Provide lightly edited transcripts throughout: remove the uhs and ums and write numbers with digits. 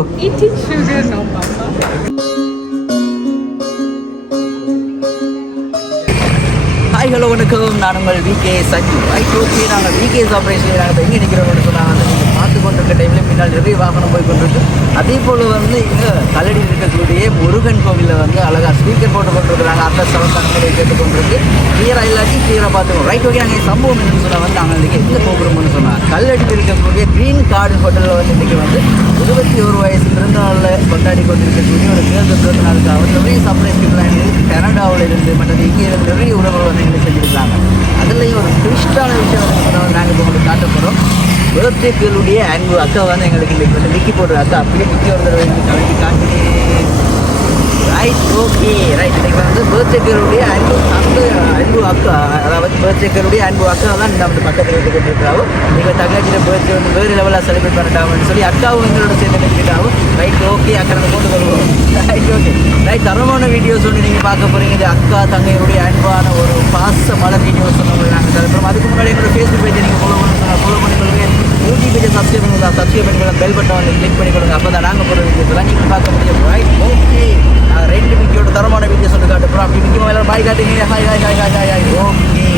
Eating sugar, no, Papa. Hi hello வணக்கம், நான் உங்கள் விகே சஞ்சு. ரைட் ஓகே, நாங்கள் விகே ஆப்ரேஷனில் நாங்கள் எங்கே நிற்கிறோம்னு சொன்னாங்க. நீங்கள் பார்த்து கொண்டிருக்க டைமில் பின்னால் நிறைய வாகனம் போய் கொண்டிருக்கு. அதே போல் வந்து இங்கே கல்லடியில் இருக்கக்கூடிய முருகன் கோவிலில் வந்து அழகாக ஸ்பீக்கர் போட்டு கொண்டிருக்கிறாங்க. அந்த சவத்தானங்களை கேட்டுக்கொண்டிருக்கு. கிளியராக இல்லாட்டி கிளியராக பார்த்துக்கோம். ரைட் ஓகே, நாங்கள் சம்பவம் என்னன்னு சொன்னால் வந்து நாங்கள் இன்றைக்கி எங்கே போகிறோம்னு சொன்னால் கல்லடியில் இருக்கக்கூடிய க்ரீன் கார்டு ஹோட்டலில் வந்து இன்றைக்கி வந்து 21 வயசு பிறந்தநாளில் கொண்டாடி கொண்டிருக்கக்கூடிய ஒரு தேர்ந்த பிறந்த நாளுக்கு அவர் நிறைய சர்ப்ரைஸ் பிளான் கனடாவில் இருந்து மற்றது இங்கே இருந்து நிறைய உறவுகள் வந்து எங்களுக்கு செஞ்சுருக்காங்க. அதுலேயும் ஒரு ட்விஸ்டான விஷயம் வந்து நாங்கள் இப்போ உங்களுக்கு காட்ட போகிறோம். பர்த்டே கேளுடைய அன்பு அக்கா வந்து எங்களுக்கு இன்றைக்கி வந்து நிக்கி போடுற அக்கா அப்படியே நிக்கி ஒரு தடவை கலட்டி காட்டி ரைட் ஓகே ரைட். இன்றைக்கி வந்து பர்த்டே கேளுடைய அன்பு அக்கா, அதாவது பர்த்டே கேளுடைய அன்பு அக்கா தான் நம்ம பக்கத்தில் எடுத்துக்கிட்டு நீங்கள் தங்கச்சியில் பர்த்டே வந்து வேறு லெவலாக செலிப்ரேட் பண்ணிட்டாங்கன்னு சொல்லி அக்காவும் எங்களோட சேர்ந்து நினைச்சிட்டாவும். ரைட் ஓகே, அக்கா நம்ம கொண்டு வருவோம். ரைட் ஓகே ரைட், தரமான வீடியோஸ் ஒன்று நீங்கள் பார்க்க போகிறீங்க. இது அக்கா தங்கையுடைய அன்பான ஒரு பாசமான வீடியோஸ் ஒன்று நாங்கள் தரப்போம். அதுக்கு முன்னாடி என்னோட ஃபேஸ்புக் பேஜை நீங்கள் ஃபாலோ பண்ணிக்கொள்ளுங்க. யூடியூப் பேஜை சப்ஸ்கிரைப் பண்ணிக்கொள்ளுங்க. பெல் பட்டன் வந்து கிளிக் பண்ணிக்கொள்ளுங்க. அப்போ தான் நாங்கள் போகிற வீடியோஸ்லாம் நீங்கள் பார்க்க முடியும். ரைட் ஓகே, நாங்கள் ரெண்டு மிக்கியோட தரமான வீடியோஸ் ஒன்று காட்டுறோம். அப்படி மிக்கி மேலே பாய் காட்டுங்க. Hi hi hi hi hi hi okay.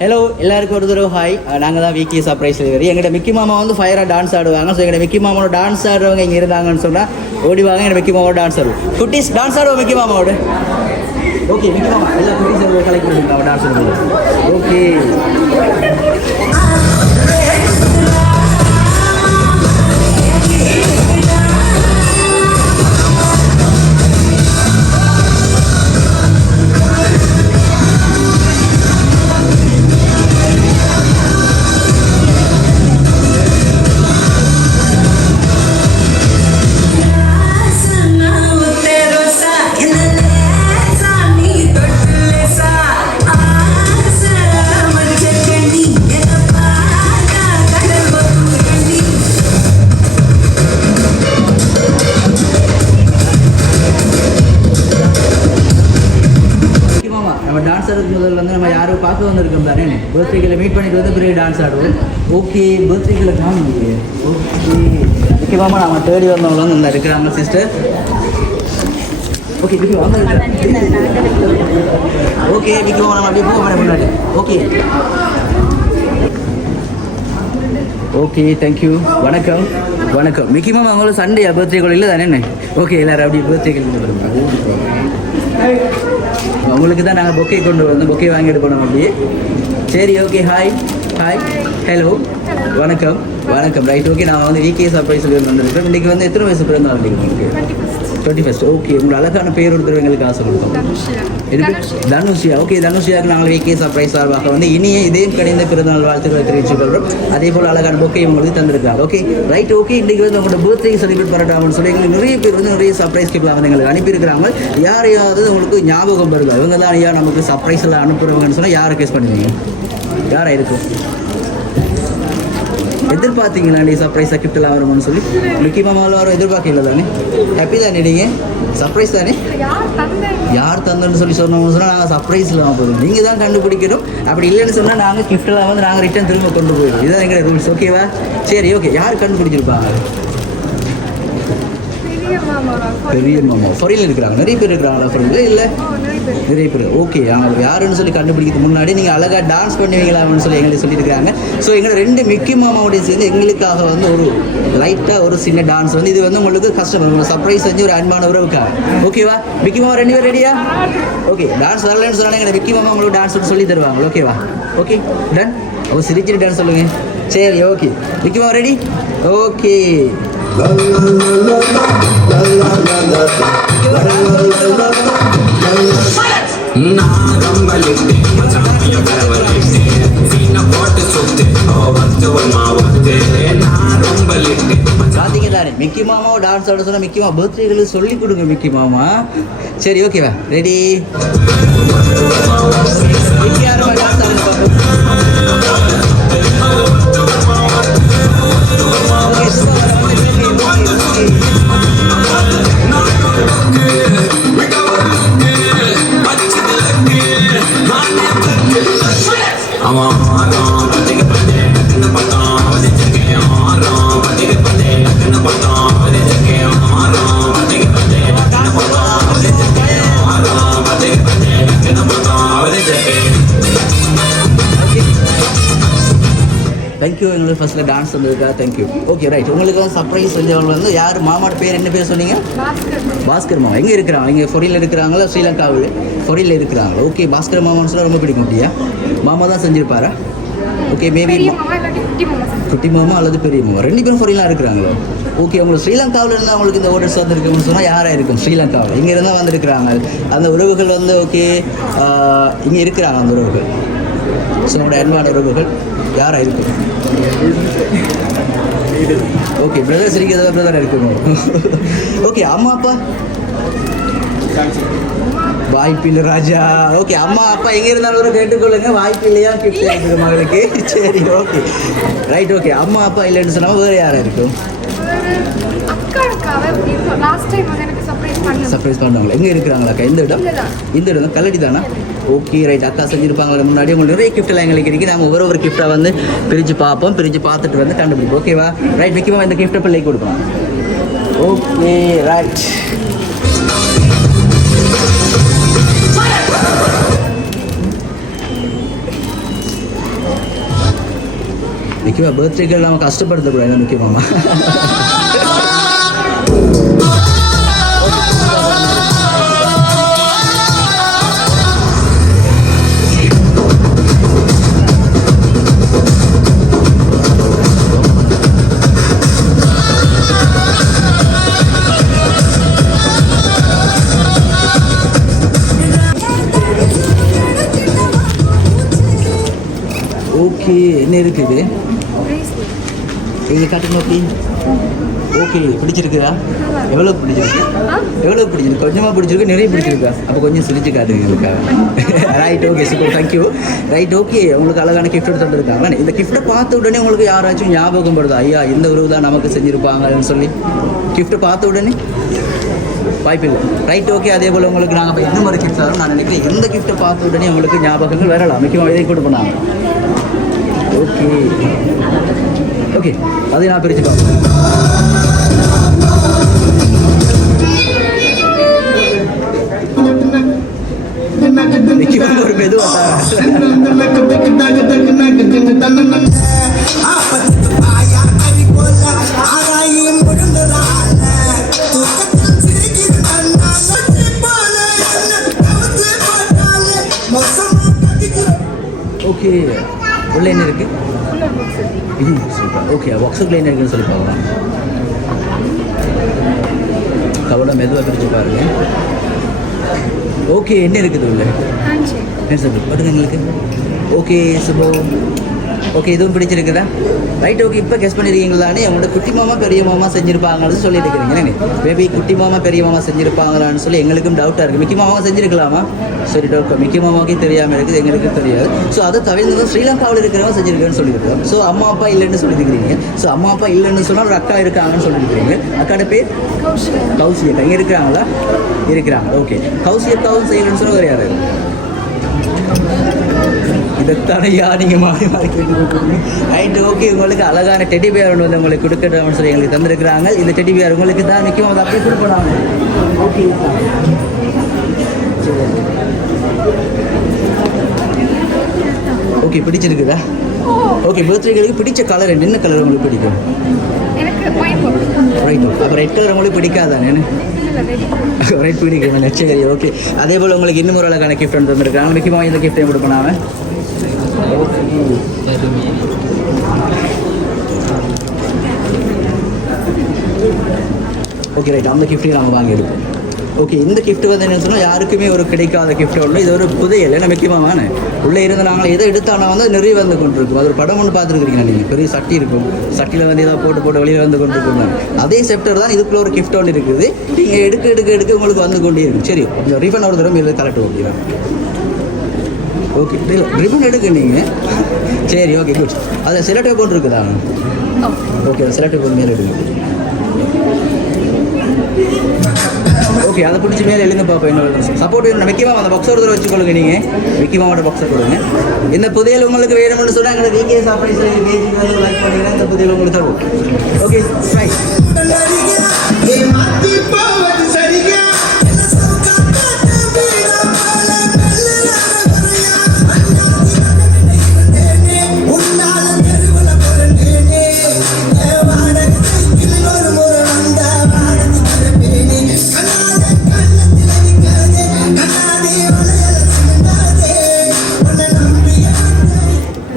Hello எல்லாருக்கும் ஒரு தடவை ஹாய். நாங்கள் தான் விகே சர்ப்ரைஸ் டெலிவரி. எங்கள்கிட்ட மிக்கி மாமா வந்து ஃபயராக டான்ஸ் ஆடுவாங்க. ஸோ எங்கள்கிட்ட மிக்கி மாமாவோட டான்ஸ் ஆடுறவங்க இங்கே இருந்தாங்கன்னு சொன்னால் ஓடிவாங்க. எங்கள் மிக்கி மாமாவோட டான்ஸ் ஆடுவோம். குட்டீஸ் டான்ஸ் ஆடுவோம் மிக்கி மாமாவோட. ஓகே மிக்கி மாமா எல்லா குட்டீஸ் கலெக்ட் பண்ணிருக்காங்க டான்ஸ் ஆடுவோம். ஓகே டான்ஸ் ஆடுறது முதல்ல வந்து நம்ம யாரும் பார்க்க வந்திருக்கோம் தானே. பர்த்டேக்கில் மீட் பண்ணிட்டு வந்து பெரிய டான்ஸ் ஆடுவோம். ஓகே பர்த்டேக்கில் காமிங்க. ஓகே முக்கியமாக நம்ம தேடி வந்தவங்க வந்து இந்த இருக்கிறாங்க சிஸ்டர். ஓகே விக்கி வாங்க. ஓகே விக்கி நம்ம அப்படியே போக முன்னாடி. Okay okay thank you. வணக்கம் வணக்கம். மிக்கி மாமா அவங்களும் சண்டே பர்த்டே கூட இல்லை தானே. ஓகே எல்லோரும் அப்படி பர்த்டே உங்களுக்கு தான் நாங்கள் பொக்கே கொண்டு வந்தோம். பொக்கே வாங்கிட்டு போனோம் அப்படியே. சரி ஓகே ஹாய் ஹாய் ஹலோ வணக்கம் வணக்கம். ரைட் ஓகே, நான் வந்து விகே சர்ப்ரைஸ் வந்துருக்கேன். இன்றைக்கி வந்து எத்தனை வயசு பிறந்த நாள் உங்களுக்கு? 21st. ஓகே, உங்களோட அழகான பேர் ஒருத்தர் எங்களுக்கு ஆசை கொடுத்தோம். தனுஷியா. ஓகே தனுஷியாவுக்கு நாங்கள் விகே சர்ப்ரைஸ் சார்பாக வந்து இனியே இதயம் கடைந்த பிறந்தநாள் வாழ்த்துக்களை தெரிவிச்சுக்கிறோம். அதே போல் அழகான பொக்கே உங்களுக்கு தந்திருக்காங்க. ஓகே ரைட் ஓகே, இன்றைக்கி வந்து உங்களோட பர்த்டே செலிப்ரேட் பண்ணட்டாங்கன்னு சொல்லி எங்களுக்கு நிறைய பேர் வந்து நிறைய சர்ப்ரைஸ் கிஃப்ட்லாம் வந்து எங்களுக்கு அனுப்பியிருக்கிறாங்க. யாரையாவது உங்களுக்கு ஞாபகம் வருது இவங்க தான் ஐயா நமக்கு சர்ப்ரைஸ் எல்லாம் அனுப்புகிறவங்கன்னு சொன்னால் யாரை கேஸ் பண்ணுவீங்க? யாராக இருக்கும்? எதிர்பார்த்தீங்களா நீ சர்ப்ரைஸாக கிஃப்ட்லாம் வரும்னு சொல்லி? மிக்கி மாமாவில் வரும் எதிர்பார்க்கல தானே? ஹாப்பி தானே நீங்கள்? சர்ப்ரைஸ் தானே? யார் தந்தோன்னு சொல்லி சொன்னோம்னு சொன்னால் நாங்கள் சர்ப்ரைஸில் போதும். நீங்கள் தான் கண்டுபிடிக்கணும். அப்படி இல்லைன்னு சொன்னால் நாங்கள் கிஃப்ட்டெல்லாம் வந்து நாங்கள் ரிட்டன் திரும்ப கொண்டு போயிடுவோம். இதுதான் எங்களோட ரூல்ஸ். ஓகேவா? சரி ஓகே, யார் கண்டுபிடிச்சிருப்பாங்க? பெரிய மாமா ஃபொரியில் இருக்கிறாங்க. நிறைய பேர் இருக்கிறாங்களா ஃபொரியில்? இல்லை நிறைய பேர். ஓகே, அவங்க யாருன்னு சொல்லி கண்டுபிடிக்கிறது முன்னாடி நீங்கள் அழகாக டான்ஸ் பண்ணுவீங்களான்னு சொல்லி எங்களுக்கு சொல்லியிருக்காங்க. ஸோ எங்களை ரெண்டு மிக்கி மாமாவுடைய சேர்ந்து எங்களுக்காக வந்து ஒரு லைட்டாக ஒரு சின்ன டான்ஸ் வந்து இது வந்து உங்களுக்கு கஷ்டம் சர்ப்ரைஸ் செஞ்சு ஒரு அன்பான உறவுக்காக. ஓகேவா? மிக்கி மாமா ரெண்டு பேர் ரெடியா? ஓகே, டான்ஸ் வரலன்னு சொன்னாலும் எங்களை மிக்கி மாமா உங்களுக்கு டான்ஸ் சொல்லி தருவாங்க. ஓகேவா? Okay done. அவங்க சிரிச்சிட்டு டான்ஸ் சொல்லுங்கள். சரி ஓகே விக்கிமா ரெடி ஓகே பார்த்தீங்களா மிக்கி மாமாவை டான்ஸ் ஆட சொன்னால் மிக்கி மாமா பர்த்டேகளுக்கு சொல்லி கொடுங்க மிக்கி மாமா சரி ஓகேவா ரெடி டான்ஸ் தேங்க்யூ எங்களுக்கு ஃபர்ஸ்ட்டில் டான்ஸ் வந்ததுக்கா தேங்க்யூ ஓகே ரைட் உங்களுக்கு வந்து சர்ப்ரைஸ் செஞ்சவங்க வந்து யார் மாமாவோட பேர் என்ன பேர் சொன்னீங்க பாஸ்கர் மாமா எங்கே இருக்கிறாங்க இங்கே ஃபொரினில் இருக்கிறாங்களா ஸ்ரீலங்காவில் ஃபொரினில் இருக்கிறாங்க ஓகே பாஸ்கர் மாமான்னு சொன்னால் ரொம்ப பிடிக்கும் இல்லையா மாமா தான் செஞ்சுருப்பாரா ஓகே மேபி குட்டி மாமா அல்லது பெரிய மாமா ரெண்டு பேரும் ஃபொரின்லாம் இருக்கிறாங்களோ ஓகே உங்களுக்கு ஸ்ரீலங்காவில் இருந்தால் அவங்களுக்கு இந்த ஓடர்ஸ் வந்துருக்குன்னு சொன்னால் யாராக இருக்கும் ஸ்ரீலங்காவில் இங்கே இருந்தால் வந்துருக்குறாங்க அந்த உறவுகள் வந்து ஓகே இங்கே இருக்கிறாங்க அந்த உறவுகள் ஸோ நம்மளோட அன்பான உறவுகள் யாராக இருக்கும் ஓகே பிரதர் சிரிக்கிறதா பிரதராக இருக்கணும் ஓகே அம்மா அப்பா வாய்ப்பில்லை ராஜா ஓகே அம்மா அப்பா எங்கே இருந்தாலும் ஒரு கேட்டுக்கொள்ளுங்க வாய்ப்பு இல்லையா கிஃப்ட் இருக்குது மகளுக்கு சரி ஓகே ரைட் ஓகே அம்மா அப்பா இல்லைன்னு சொன்னால் வேறு யாராக இருக்கும் சர்ப்ரைஸ் பண்ணுவாங்களா எங்கே இருக்கிறாங்களாக்கா எந்த இடம் இந்த இடம் கல்லடி தானா ஓகே ரைட் அக்கா செஞ்சுருப்பாங்க முன்னாடி உங்களுக்கு நிறைய கிஃப்ட்லாம் எங்களுக்கு இருக்குது நம்ம ஒரு கிஃப்ட்டை வந்து பிரித்து பார்ப்போம் பிரித்து பார்த்துட்டு வந்து கண்டுபிடிப்போம் ஓகேவா ரைட் முக்கியமாக இந்த கிஃப்ட்டை பிள்ளைக்கு கொடுப்போம் ஓகே ரைட் முக்கியமாக பர்த்டேக்கள் நம்ம கஷ்டப்படுத்தக்கூடாது முக்கியமாக ஓகே என்ன இருக்குது எங்கள் காட்டு நோக்கி ஓகே பிடிச்சிருக்குதா எவ்வளோ பிடிச்சிருக்கு கொஞ்சமாக பிடிச்சிருக்கு நிறைய பிடிச்சிருக்கா அப்போ கொஞ்சம் சிரிச்சு காட்டுங்க right okay super thank you right okay உங்களுக்கு அழகான கிஃப்ட் எடுத்து தந்துருக்காங்க இந்த கிஃப்ட்டை பார்த்த உடனே உங்களுக்கு யாராச்சும் ஞாபகம் படுதா ஐயா இந்த உறவு தான் நமக்கு செஞ்சுருப்பாங்கன்னு சொல்லி கிஃப்ட்டை பார்த்த உடனே வாய்ப்பில்லை ரைட் ஓகே அதே போல் உங்களுக்கு நாங்கள் இப்போ எந்த மாதிரி கிஃப்ட் தரோம் நான் நினைக்கிறேன் எந்த கிஃப்ட்டை பார்த்த உடனே உங்களுக்கு ஞாபகங்கள் வரலாம் முக்கியமாக இதை கொடுப்போம் ஓகே ஓகே அதை நான் பிரித்து பார்ப்பேன் ஒரு மெதுவாக ஓகே உள்ள என்ன இருக்கு இது சூப்பர் ஓகே பாக்ஸுக்குள்ள என்ன இருக்குன்னு சொல்லி பார்க்கலாம் கவலை மெதுவாக பிரித்து பாருங்க ஓகே என்ன இருக்குது உள்ள பாருங்க எங்களுக்கு ஓகே சுபோ ஓகே இதுவும் பிடிச்சிருக்குதா ரைட் ஓகே இப்போ கெஸ் பண்ணியிருக்கீங்களானே அவங்களோட குட்டி மாமா பெரிய மாமா செஞ்சுருப்பாங்கன்னு சொல்லிட்டு இருக்கிறீங்க மேபி குட்டி மாமா பெரிய மாமா செஞ்சுருப்பாங்களான்னு சொல்லி எங்களுக்கும் டவுட்டாக இருக்குது மிக்கி மாமா செஞ்சுருக்கலாமா சரி டவுட் மிக்கி மாமாவுக்கே தெரியாமல் இருக்குது எங்களுக்கும் தெரியாது ஸோ அதை தவிர்த்து ஸ்ரீலங்காவில் இருக்கிறவங்க செஞ்சுருக்கேன்னு சொல்லியிருக்கோம் ஸோ அம்மா அப்பா இல்லைன்னு சொல்லியிருக்கிறீங்க ஸோ அம்மா அப்பா இல்லைன்னு சொன்னால் ஒரு அக்கா இருக்காங்கன்னு சொல்லியிருக்கிறீங்க அக்காட பேர் கௌசியக்கா இங்கே இருக்கிறாங்களா இருக்கிறாங்க ஓகே கௌசியக்காவும் செய்யலன்னு சொல்ல வேறு யார் இதைத்தானையா நீங்கள் மாறி மாறி கேட்டு ரைட்டு ஓகே உங்களுக்கு அழகான டெடி பியர் ஒன்று வந்து உங்களுக்கு கொடுக்கணும்னு சொல்லி எங்களுக்கு தந்துருக்குறாங்க இந்த டெடி பியர் உங்களுக்கு தான் முக்கியம் அதை அப்படியே கொடுப்பாங்க ஓகே ஓகே பிடிச்சிருக்குதா ஓகே பர்த்டேகளுக்கு பிடிச்ச கலர் என்ன கலர் உங்களுக்கு பிடிக்கும் ரைட் அப்போ ரெட் கலர் உங்களுக்கு பிடிக்காதானே ரைட் பிடிக்கும் சரி ஓகே அதே போல் உங்களுக்கு இன்னும் ஒரு அழகான கிஃப்ட் வந்து தந்துருக்காங்க முக்கியமாக இந்த கிஃப்ட் கொடுப்போம் நாம ஓகே ஓகே ரைட், அந்த கிஃப்ட்டையும் நாங்கள் வாங்கியிருக்கோம். ஓகே, இந்த கிஃப்ட் வந்து என்ன சொன்னால் யாருக்குமே ஒரு கிடைக்காத கிஃப்ட் ஒன்று. இது ஒரு புதையல், என்ன முக்கியமான உள்ளே இருந்து நாங்கள் எதை எடுத்தாலும் வந்து நிறைய வந்து கொண்டிருக்கும். அது ஒரு படம் ஒன்று பார்த்துருக்கீங்க நீங்கள், பெரிய சட்டி இருக்கும், சட்டியில் வந்து ஏதாவது போட்டு வெளியில் வந்து கொண்டிருக்கும். அதே செப்டர் தான் இதுக்குள்ள ஒரு கிஃப்ட் ஒன்று இருக்குது. நீங்கள் எடுக்க உங்களுக்கு வந்து கொண்டே இருக்கும். சரி, ரீஃபண்ட் ஒரு தடவை இல்லை கரெக்ட். ஓகே ஓகே, ரிபன் எடுக்க நீங்கள். சரி ஓகே குட். அதில் செலக்ட் போட்டு இருக்குதா? ஓகே, செலக்ட் போட்டு மேலே எடுங்க. ஓகே, அதை பிடிச்சி மேலே எழுந்து பார்ப்போம். என்ன சப்போர்ட் வேணும் முக்கியமாக அந்த பாக்ஸர் ஒருத்தர் வச்சுக்கொள்ளுங்க. நீங்கள் முக்கியமான பாக்ஸர் கொடுங்க. இந்த புதையல் உங்களுக்கு வேணும்னு சொன்னால் எங்களுக்கு வீக்கே சர்ப்ரைஸ் பேஜுக்கு லைக் பண்ணிங்கன்னா இந்த புதையல் உங்களுக்கு தருவோம். Okay right.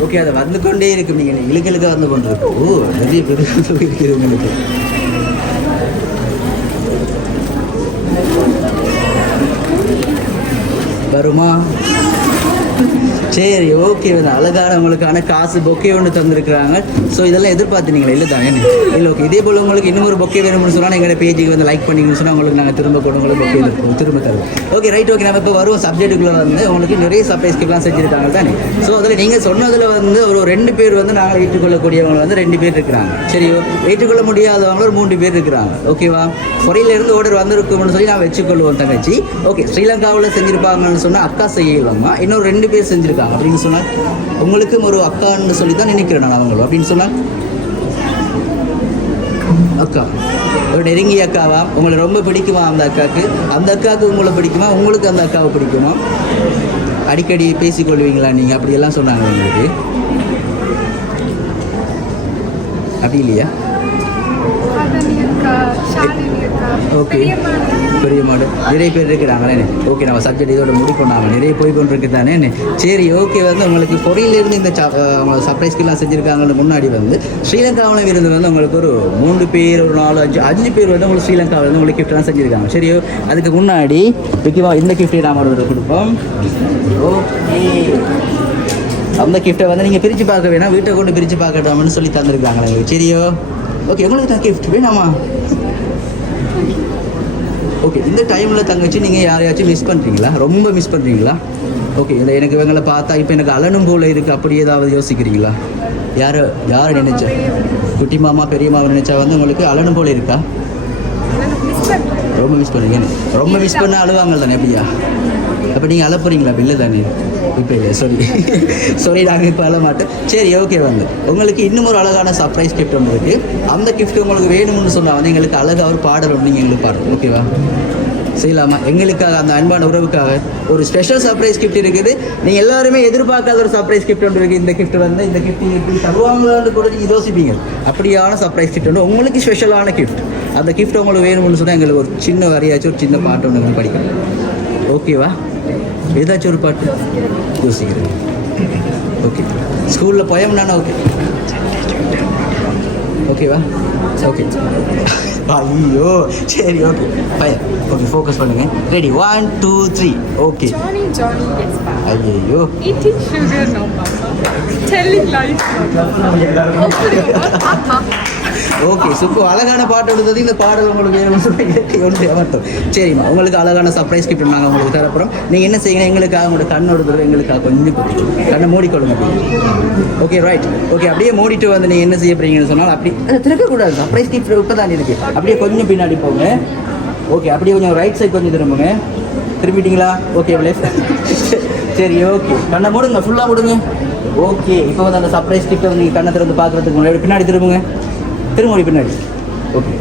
ஓகே, அதை வந்து கொண்டே இருக்கும். நீங்கள் இழுக்க வந்து கொண்டிருக்கும். ஓ, நிறைய பேர் இருக்குது உங்களுக்கு. வருமா? சரி ஓகே, அழகான உங்களுக்கான காசு பொக்கே ஒன்று தந்துருக்குறாங்க. ஸோ இதெல்லாம் எதிர்பார்த்துனீங்களா? இல்லை தானே? இல்லை ஓகே. இதே போல் உங்களுக்கு இன்னொரு பொக்கே வேணும்னு சொன்னால் எங்களோட பேஜுக்கு வந்து லைக் பண்ணிங்கன்னு சொன்னால் உங்களுக்கு நாங்கள் திரும்ப கூட உங்களுக்கு பொக்கே இருக்கும், திரும்ப தருவோம். Okay right. ஓகே, நம்ம இப்போ வருவோம் சப்ஜெக்ட்டுக்குள்ளே வந்து உங்களுக்கு நிறைய சர்ப்ரைஸ்க்கெல்லாம் செஞ்சுருக்காங்க தானே. ஸோ அதில் நீங்கள் சொன்னதில் வந்து ஒரு 2 பேர் வந்து நாங்கள் ஏற்றுக்கொள்ளக்கூடியவங்க வந்து 2 பேர் இருக்கிறாங்க. சரியோ, ஏற்றுக்கொள்ள முடியாதவங்க ஒரு 3 பேர் இருக்கிறாங்க. ஓகேவா? ஃபாரின்லேருந்து ஆர்டர் வந்திருக்கும்னு சொல்லி நான் வச்சுக்கொள்வோம் தங்கச்சி. ஓகே, ஸ்ரீலங்காவில் செஞ்சுருப்பாங்கன்னு சொன்னால் அக்கா செய்யலாமா, இன்னும் 2 பேர் செஞ்சுருக்காங்க அப்படின்னு சொன்னால் உங்களுக்கும் ஒரு அக்கான்னு சொல்லி தான் நினைக்கிறேன் நான் அவங்களும். அப்படின்னு சொன்னால் அக்கா ஒரு நெருங்கிய அக்காவா, உங்களை ரொம்ப பிடிக்குமா அந்த அக்காவுக்கு உங்களை பிடிக்குமா, உங்களுக்கு அந்த அக்காவை பிடிக்குமா, அடிக்கடி பேசிக்கொள்வீங்களா நீங்கள், அப்படியெல்லாம் சொன்னாங்க உங்களுக்கு. அப்படி இல்லையா? ஓகே, பெரிய மாடு நிறைய பேர் இருக்கிறாங்களே. ஓகே, நம்ம சப்ஜெக்ட் இதோட முடிப்போம். நாங்கள் நிறைய போய் கொண்டு இருக்கு தானே. சரி ஓகே, வந்து உங்களுக்கு பொறியிலிருந்து இந்த சர்ப்ரைஸ்க்கெல்லாம் செஞ்சுருக்காங்கன்னு முன்னாடி வந்து ஸ்ரீலங்காவில் இருந்து வந்து உங்களுக்கு ஒரு 3 பேர், ஒரு 4, 5 பேர் வந்து உங்களுக்கு ஸ்ரீலங்காவில் வந்து உங்களுக்கு கிஃப்ட்லாம் செஞ்சுருக்காங்க. சரியோ, அதுக்கு முன்னாடி முக்கியமாக இந்த கிஃப்ட்டை நாம் ஒரு கொடுப்போம். ஓகே, அந்த கிஃப்ட்டை வந்து நீங்கள் பிரித்து பார்க்க வேணாம், வீட்டை கொண்டு பிரித்து பார்க்கட்டாமன்னு சொல்லி தந்துருக்காங்களே. சரியோ ஓகே, உங்களுக்கு தான் கிஃப்ட் வேணாமா? ஓகே, இந்த டைமில் தங்கச்சி நீங்கள் யாரையாச்சும் மிஸ் பண்ணுறீங்களா? ரொம்ப மிஸ் பண்ணுறீங்களா? ஓகே, இந்த எனக்கு இவங்களை பார்த்தா இப்போ எனக்கு அலனும் போல் இருக்குது, அப்படி ஏதாவது யோசிக்கிறீங்களா? யாரை நினைச்சா? குட்டி மாமா பெரிய மாமா நினைச்சா வந்து உங்களுக்கு அலனும் போல் இருக்கா? ரொம்ப மிஸ் பண்ணுறீங்க. ரொம்ப மிஸ் பண்ணால் அழுவாங்க தானே எப்படியா? அப்போ நீங்கள் அழ போகிறீங்களா? இல்லை தானே? இப்போ இல்லை, சாரி நாங்கள் இப்போ அழ மாட்டோம். சரி ஓகே, வந்து உங்களுக்கு இன்னும் ஒரு அழகான சர்ப்ரைஸ் கிஃப்ட் ஒன்று இருக்குது. அந்த கிஃப்ட் உங்களுக்கு வேணும்னு சொன்னால் வந்து எங்களுக்கு அழகாக ஒரு பாடல் ஒன்று நீங்கள் எங்களுக்கு பாடணும். ஓகேவா? செய்யலாமா? எங்களுக்காக அந்த அன்பான உறவுக்காக ஒரு ஸ்பெஷல் சர்ப்ரைஸ் கிஃப்ட் இருக்குது. நீங்கள் எல்லாருமே எதிர்பார்க்காத ஒரு சர்ப்ரைஸ் கிஃப்ட் ஒன்று இருக்குது. இந்த கிஃப்ட் வந்து இந்த கிஃப்ட் எப்படி தருவாங்களான்னு கூட நீங்கள் யோசிப்பீங்க. அப்படியான சர்ப்ரைஸ் கிஃப்ட் ஒன்று உங்களுக்கு ஸ்பெஷலான கிஃப்ட். அந்த கிஃப்ட் உங்களுக்கு வேணும்னு சொன்னால் எங்களுக்கு ஒரு சின்ன வரையாச்சும் ஒரு சின்ன பாட்டு ஒன்று படிக்கணும். ஓகேவா? ஏதாச்சும் ஒரு பாட்டு யோசிக்கிறேன். ஓகே, ஸ்கூலில் போயம்னானா? ஓகே ஓகேவா? ஓகே ஐயோ சரி ஓகே பையன் ஓகே ஃபோக்கஸ் பண்ணுங்க. Ready 1 2 3 okay. Johnny gets back. ஐயோ Eating sugar, no mama. Telling lies, no mama. Okay super. அழகான பாட்டு எடுத்தது. இந்த பாடல் உங்களுக்கு ஒன்று சரிம்மா. உங்களுக்கு அழகான சர்ப்ரைஸ் கிஃப்ட் நாங்கள் உங்களுக்கு தரப்போகிறோம். நீங்கள் என்ன செய்யுங்க, எங்களுக்காக உங்களோட கண்ணோட தூரம் எங்களுக்காக கொஞ்சம் கண்ணை மூடிக்கொள்ளுங்க. Okay right okay. அப்படியே மூடிட்டு வந்து நீங்கள் என்ன செய்ய போறீங்கன்னு சொன்னால் அப்படி திறக்கக்கூடாது. சர்ப்ரைஸ் கிஃப்ட் இப்போ தான் இருக்குது. அப்படியே கொஞ்சம் பின்னாடி போங்க. ஓகே அப்படியே கொஞ்சம் ரைட் சைட் கொஞ்சம் திரும்புங்க. திரும்பிட்டீங்களா? ஓகே சரி ஓகே. கண்ணை மூடுங்க, ஃபுல்லாக மூடுங்க. ஓகே இப்போ வந்து அந்த சர்ப்ரைஸ் கிஃப்ட்டை வந்து நீங்கள் கண்ணை திறந்து பார்க்குறதுக்கு முன்னாடி பின்னாடி திரும்புங்க. திரும்ப பின்னாடி. ஓகே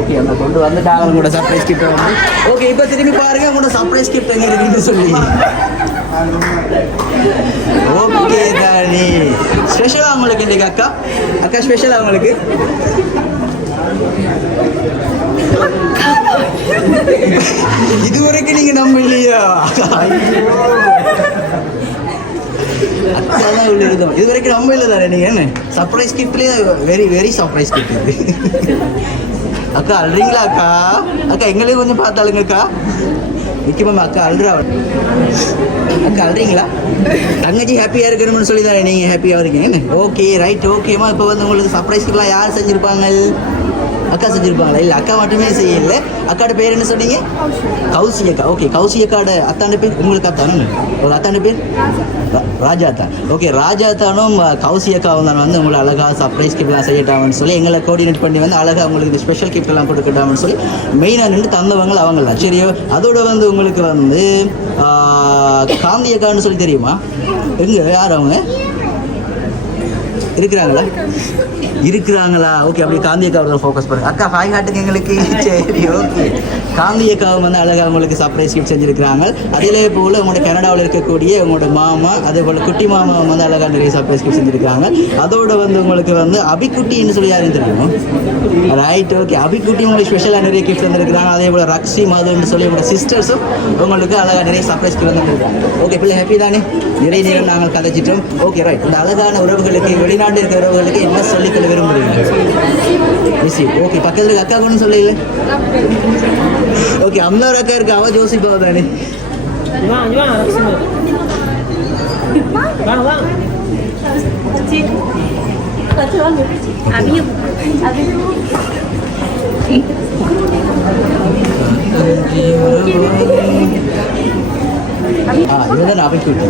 ஓகே அந்த கொண்டு வந்துட்டாங்க உங்களோட சர்ப்ரைஸ் கிஃப்ட் வந்து. ஓகே இப்போ திரும்பி பாருங்க உங்களோட சர்ப்ரைஸ் கிஃப்ட் எங்கே இருக்குன்னு சொல்லி. ஓகே தானி ஸ்பெஷலாக உங்களுக்கு இன்றைக்கு அக்கா ஸ்பெஷலாக உங்களுக்கு இதுவரைக்கும் நீங்கள் நம்ப இல்லையா? அக்கா தான் உள்ள இருந்தோம் இது வரைக்கும் நம்ம இல்லை தானே நீங்கள் என்ன சர்ப்ரைஸ் கிஃப்ட்லேயே வெரி வெரி சர்ப்ரைஸ் கிஃப்ட் இது அக்கா அழுறீங்களா அக்கா அக்கா எங்களையும் கொஞ்சம் பார்த்தாளுங்க அக்கா முக்கியமாக அக்கா அழுறா அக்கா அழுறீங்களா தங்கச்சி ஹாப்பியாக இருக்கணும்னு சொல்லி தானே நீங்கள் ஹாப்பியாக இருக்கீங்க ஓகே ரைட் ஓகேம்மா இப்போ வந்து உங்களுக்கு சர்ப்ரைஸ்க்குலாம் யார் செஞ்சுருப்பாங்க அக்கா செஞ்சுருப்பாங்களா இல்லை அக்கா மட்டுமே செய்யல அக்காவோட பேர் என்ன சொன்னீங்க கௌசி அக்கா ஓகே கௌசி அக்காவோட அத்தாண்ட பேர் உங்களுக்கு அத்தானு ஒரு அத்தாண்ட பேர் ராஜா தான் ஓகே ராஜா தானும் கௌசி அக்காவும் தான் வந்து உங்களை அழகாக சர்ப்ரைஸ் கிஃப்ட்லாம் செய்யட்டாமன்னு சொல்லி எங்களை கோஆர்டினேட் பண்ணி வந்து அழகாக உங்களுக்கு இந்த ஸ்பெஷல் கிஃப்ட்லாம் கொடுக்கட்டாமன்னு சொல்லி மெயினாக நின்று தந்தவங்க அவங்களாம் சரியோ அதோட வந்து உங்களுக்கு வந்து காந்தி அக்கான்னு சொல்லி தெரியுமா எங்கே யார் அவங்க இருக்கிறாங்களா ஓகே அப்படி காந்தி அக்காவை ஃபோக்கஸ் பண்ணுங்க அக்கா ஹாய் ஹாட்டுக்கு எங்களுக்கு சரி ஓகே காந்தி அக்காவும் வந்து அழகாக உங்களுக்கு சர்ப்ரைஸ் கிஃப்ட் செஞ்சுருக்கிறாங்க அதிலே போல் உங்களோட கனடாவில் இருக்கக்கூடிய உங்களோட மாமா அதே போல் குட்டி மாமா வந்து அழகாக நிறைய சர்ப்ரைஸ் கிஃப்ட் செஞ்சுருக்காங்க அதோட வந்து உங்களுக்கு வந்து அபிக்குட்டின்னு சொல்லி யாரும் தெரியும் ரைட் ஓகே அபிக்குட்டி உங்களுக்கு ஸ்பெஷலாக நிறைய கிஃப்ட் வந்துருக்கிறாங்க அதே போல் ரக்ஷி மதுன்னு சொல்லி உங்களோட சிஸ்டர்ஸும் உங்களுக்கு அழகாக நிறைய சர்ப்ரைஸ் கிஃப்ட் வந்துருக்காங்க ஓகே பிள்ளை ஹாப்பி தானே நிறைய நேரம் நாங்கள் கதைச்சிட்டோம் ஓகே ரைட் இந்த அழகான உறவுகளுக்கு வெளிநாட்டு இருக்கிற உறவுகளுக்கு என்ன சொல்லிக்கொள்ள விரும்புகிறீங்க மிஸ் ஓகே பக்கத்தில் அக்கா ஒன்றும் சொல்லல ஓகே அம்மா அக்கா இருக்கு அவ ஜோசிப்பா தானே இதுதான் அபிக்குட்டி